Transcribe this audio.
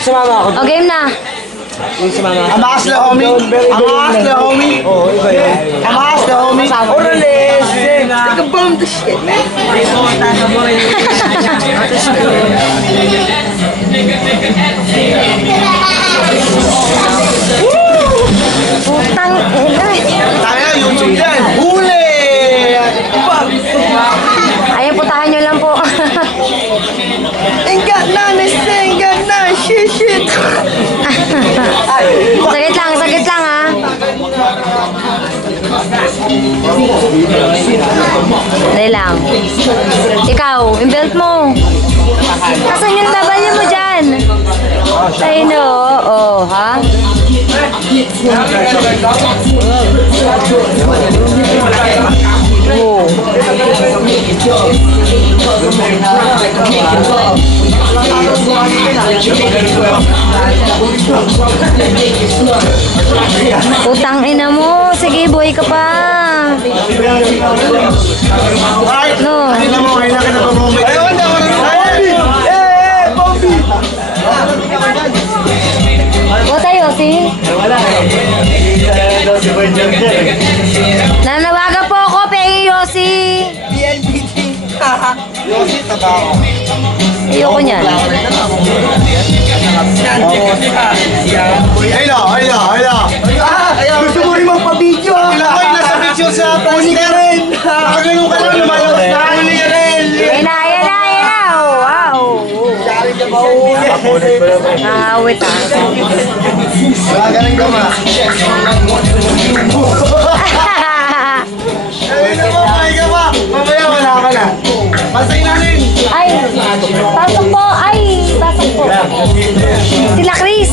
sumama ako. O, game na. Yung sumama ako. Amakas na homie. Amakas na homie. Oo, iba yun. Amakas na homie. Orales! Take a bomb the shit, man. Putang ina. Tayo, YouTube yan. Huli! Ayan, putahan nyo lang po. Ain't got none, ain't got none. Shit, shit. Sagit lang ha. Dali lang. Ikaw, yung belt mo. Asan yung laban mo dyan? Ay no, oo, ha? Oo. Putang ina mo. Sige, buhay ka pa. No. Tingnan mo, kailan ka na pa moment. Ayun, ako na. Bombi! What are you, see? Nanawagan po ako, Pei Yossi. PNBT. Yossi, tabaho. Ayoko niyan. Ayla, ayla, ayla. Gusto mo rin magpa-video? Ay, nasa video sa Pony ka rin. Nakagano ka lang, lumalabas na. Pony ka rin. Ayan na. Oh, wow. Sari ka ba uli? Nakawit ah. Magaling ka ma. Ayun na mo, ay ka ba? Mamaya wala ka na. Pasay namin. Ay, pasok po. Sila Chris.